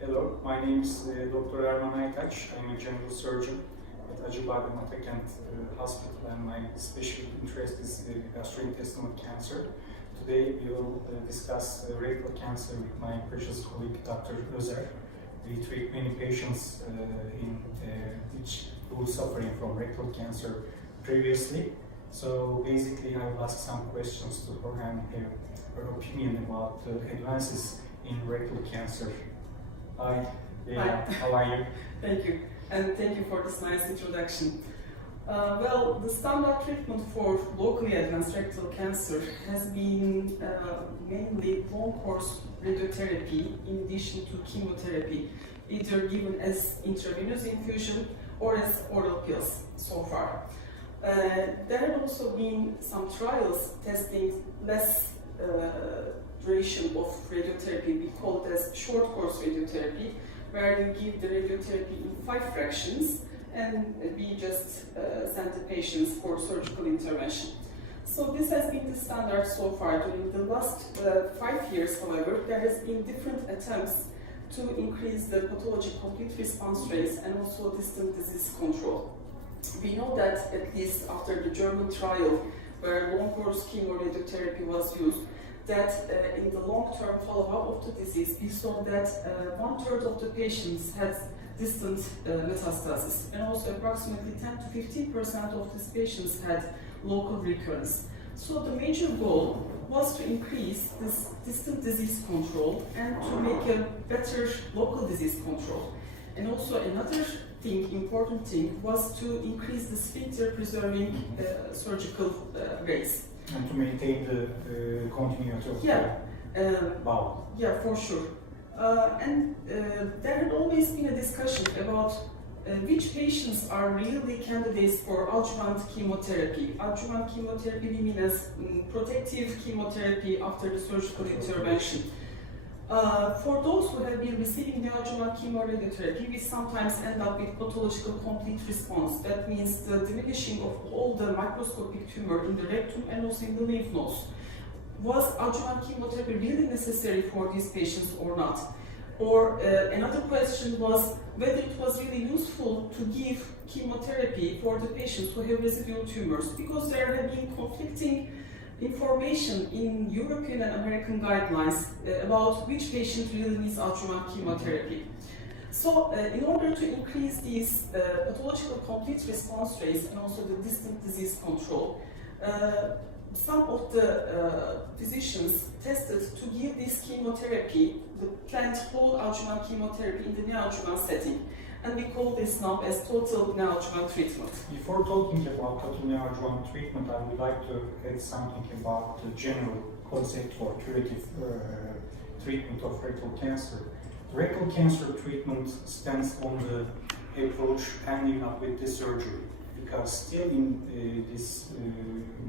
Hello, my name is Dr. Erman Aytaç. I'm a general surgeon at Acıbadem Atakent Hospital, and my special interest is gastrointestinal cancer. Today we will discuss rectal cancer with my precious colleague Dr. Özer. We treat many patients who are suffering from rectal cancer previously. So basically I will ask some questions to her and have her opinion about the advances in rectal cancer. Hi, Leyla. Hi. How are you? Thank you, and thank you for this nice introduction. Well, the standard treatment for locally advanced rectal cancer has been mainly long-course radiotherapy in addition to chemotherapy, either given as intravenous infusion or as oral pills so far. There have also been some trials testing less duration of radiotherapy. We call it as short course radiotherapy, where you give the radiotherapy in 5 fractions and we just send the patients for surgical intervention. So this has been the standard so far. During the last 5 years, however, there has been different attempts to increase the pathologic complete response rates and also distant disease control. We know that at least after the German trial, where long-course chemoradiotherapy was used, that in the long-term follow-up of the disease, we saw that 1/3 of the patients had distant metastasis, and also approximately 10 to 15% of these patients had local recurrence. So the major goal was to increase this distant disease control and to make a better local disease control. And also another important thing, was to increase the sphincter preserving surgical rates. And to maintain the continuity of the bowel. Yeah, for sure. There had always been a discussion about which patients are really candidates for adjuvant chemotherapy. Adjuvant chemotherapy we mean as protective chemotherapy after the surgical intervention. For those who have been receiving neoadjuvanт chemoradiotherapy, we sometimes end up with pathological complete response. That means the diminishing of all the microscopic tumor in the rectum and also in the lymph nodes. Was adjuvant chemotherapy really necessary for these patients or not? Or another question was whether it was really useful to give chemotherapy for the patients who have residual tumors, because there have been conflicting information in European and American guidelines about which patient really needs adjuvant chemotherapy. So in order to increase these pathological complete response rates and also the distant disease control, some of the physicians tested to give this chemotherapy, the planned whole adjuvant chemotherapy in the neoadjuvant setting. And we call this now as total neoadjuvant treatment. Before talking about total neoadjuvant treatment, I would like to add something about the general concept for curative treatment of rectal cancer. Rectal cancer treatment stands on the approach ending up with the surgery, because still in this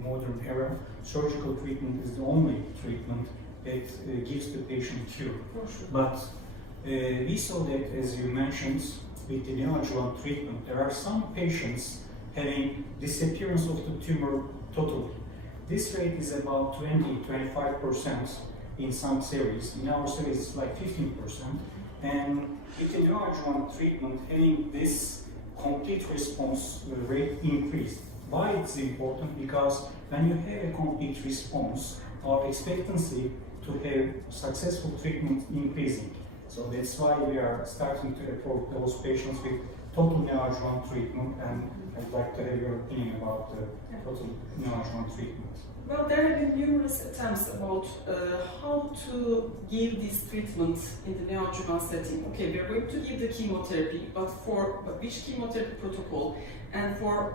modern era, surgical treatment is the only treatment that gives the patient cure. Sure. But we saw that, as you mentioned, with the neoadjuvant treatment, there are some patients having disappearance of the tumor totally. This rate is about 20-25% in some series. In our series, it's like 15%. And with the neoadjuvant treatment, having this complete response rate increased. Why it's important? Because when you have a complete response, our expectancy to have successful treatment increasing. So that's why we are starting to approach those patients with total neoadjuvant treatment, and I'd like to have your opinion about the total neoadjuvant treatment. Well, there have been numerous attempts about how to give this treatment in the neoadjuvant setting. Okay, we are going to give the chemotherapy, but for which chemotherapy protocol and for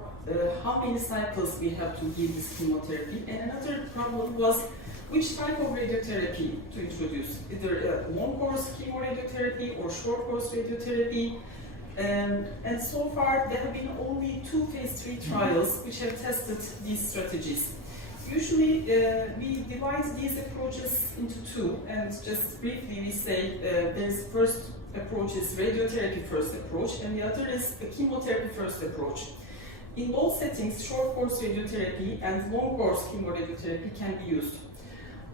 how many cycles we have to give this chemotherapy. And another problem was which type of radiotherapy to introduce, either long-course chemoradiotherapy or short-course radiotherapy. And so far, there have been only 2 phase 3 trials which have tested these strategies. Usually, we divide these approaches into 2, and just briefly we say there's first approach is radiotherapy first approach, and the other is the chemotherapy first approach. In both settings, short-course radiotherapy and long-course chemoradiotherapy can be used.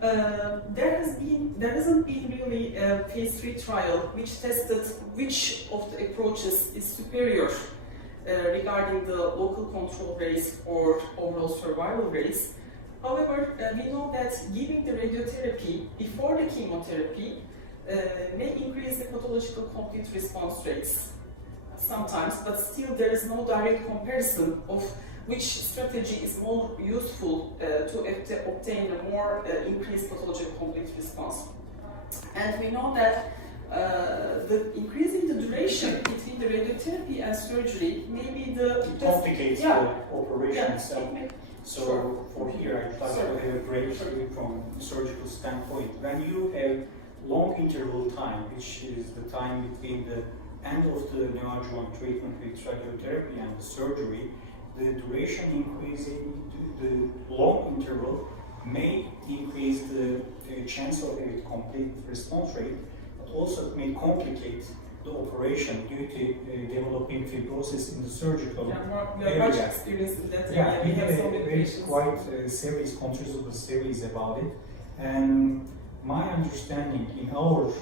There hasn't been really a phase 3 trial which tested which of the approaches is superior regarding the local control rates or overall survival rates. However, we know that giving the radiotherapy before the chemotherapy may increase the pathological complete response rates sometimes, but still there is no direct comparison of which strategy is more useful to obtain a more increased pathological complete response. And we know that the increasing the duration between the radiotherapy and surgery may be the complicates the operation itself. So sure. For here, I'd like to have a breakthrough from a surgical standpoint. When you have long interval time, which is the time between the end of the neoadjuvant treatment with radiotherapy and the surgery, the duration increasing, the long interval may increase the chance of a complete response rate, but also it may complicate the operation due to developing fibrosis in the surgical we are much experienced in that area. Yeah, we have a very quite series, considerable series about it. And my understanding in our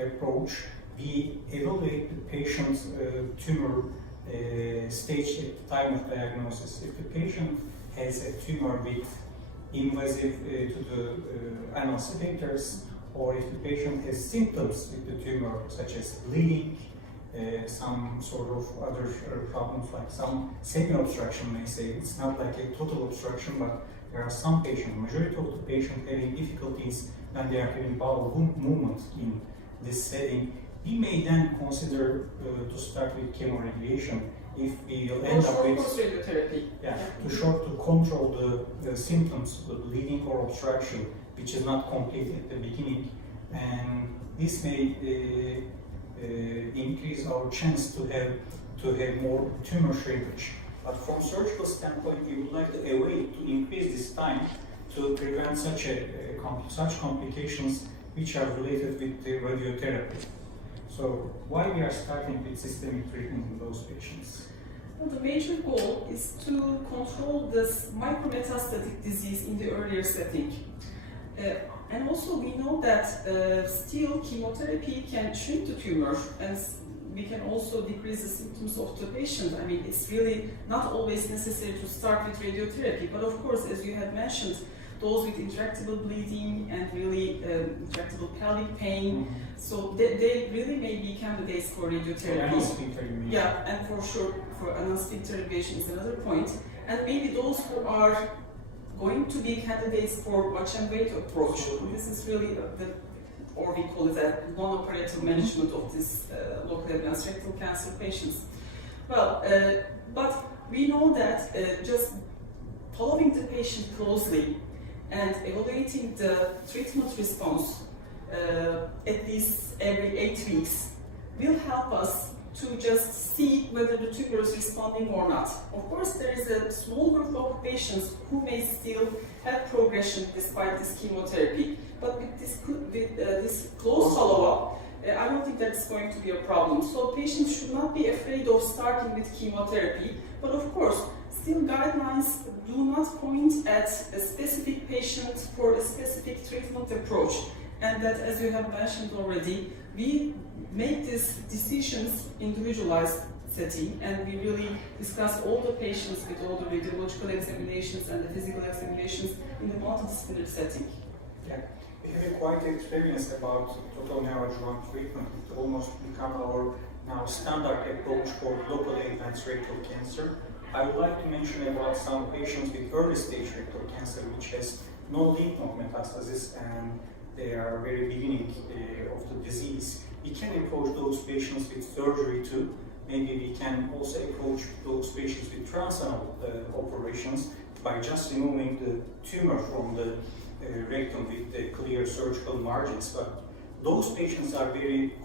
approach, we evaluate the patient's tumor stage at the time of diagnosis. If the patient has a tumor with invasive to the anal sphincters, or if the patient has symptoms with the tumor, such as bleeding, some sort of other problems like some semi-obstruction, may say. It's not like a total obstruction, but there are some patients, majority of the patients having difficulties when they are having bowel movement in this setting. We may then consider to start with chemoradiation if we will end up with radiotherapy. To control the symptoms, the bleeding or obstruction, which is not complete at the beginning, and this may increase our chance to have more tumor shrinkage. But from surgical standpoint, we would like a way to increase this time to prevent such complications which are related with the radiotherapy. So why we are starting with systemic treatment in those patients? Well, the major goal is to control this micrometastatic disease in the earlier setting. And also we know that still chemotherapy can shrink the tumor, and we can also decrease the symptoms of the patient. I mean, it's really not always necessary to start with radiotherapy, but of course, as you have mentioned, those with intractable bleeding and really intractable pelvic pain, so they really may be candidates for radiotherapy. Yeah, and for sure, for anal sphincter elevation is another point. And maybe those who are going to be candidates for watch and wait approach. This is really or we call it a non-operative management of this locally advanced rectal cancer patients. Well, but we know that just following the patient closely and evaluating the treatment response at least every 8 weeks will help us to just see whether the tumor is responding or not. Of course, there is a small group of patients who may still have progression despite this chemotherapy, but with this close follow-up, I don't think that's going to be a problem. So patients should not be afraid of starting with chemotherapy, but of course, still guidelines do not point at a specific patient for a specific treatment approach, and that, as you have mentioned already, we make these decisions individualized setting, and we really discuss all the patients with all the radiological examinations and the physical examinations in the multidisciplinary setting. Yeah, we have a quite experience about total neoadjuvant treatment. It almost become our now standard approach for locally advanced rectal cancer. I would like to mention about some patients with early stage rectal cancer which has no lymph node metastasis and they are very beginning of the disease. We can approach those patients with surgery too. Maybe we can also approach those patients with transanal operations by just removing the tumor from the rectum with the clear surgical margins. But those patients are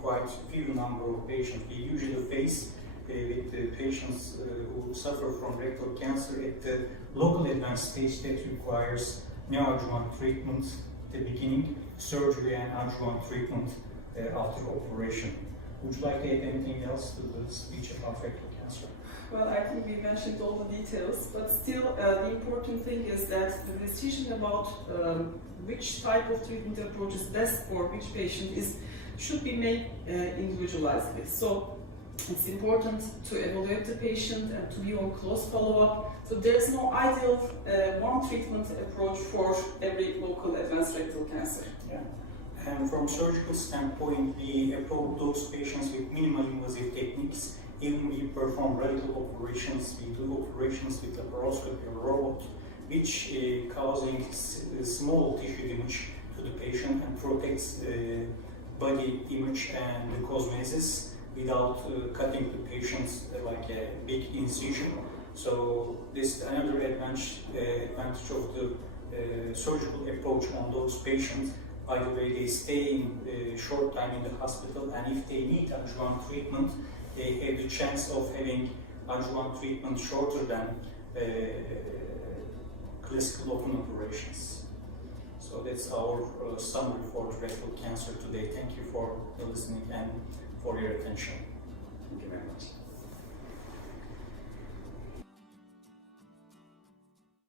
quite few number of patients. We usually face with the patients who suffer from rectal cancer at the locally advanced stage that requires neoadjuvant treatment at the beginning, surgery and adjuvant treatment after operation. Would you like to add anything else to the speech about rectal cancer? Well, I think we mentioned all the details, but still the important thing is that the decision about which type of treatment approach is best for which patient should be made individualized. So it's important to evaluate the patient and to be on close follow-up. So there is no ideal one treatment approach for every local advanced rectal cancer. Yeah. And from surgical standpoint, we approach those patients with minimal invasive techniques. Even we perform radical operations, we do operations with laparoscopy or robot, which causing small tissue damage to the patient and protects body image and the cosmesis without cutting the patients like a big incision. So this is another advantage of the surgical approach on those patients. By the way, they stay in short time in the hospital, and if they need adjuvant treatment, they have the chance of having adjuvant treatment shorter than classical open operations. So that's our summary for rectal cancer today. Thank you for listening and for your attention. Thank you very much.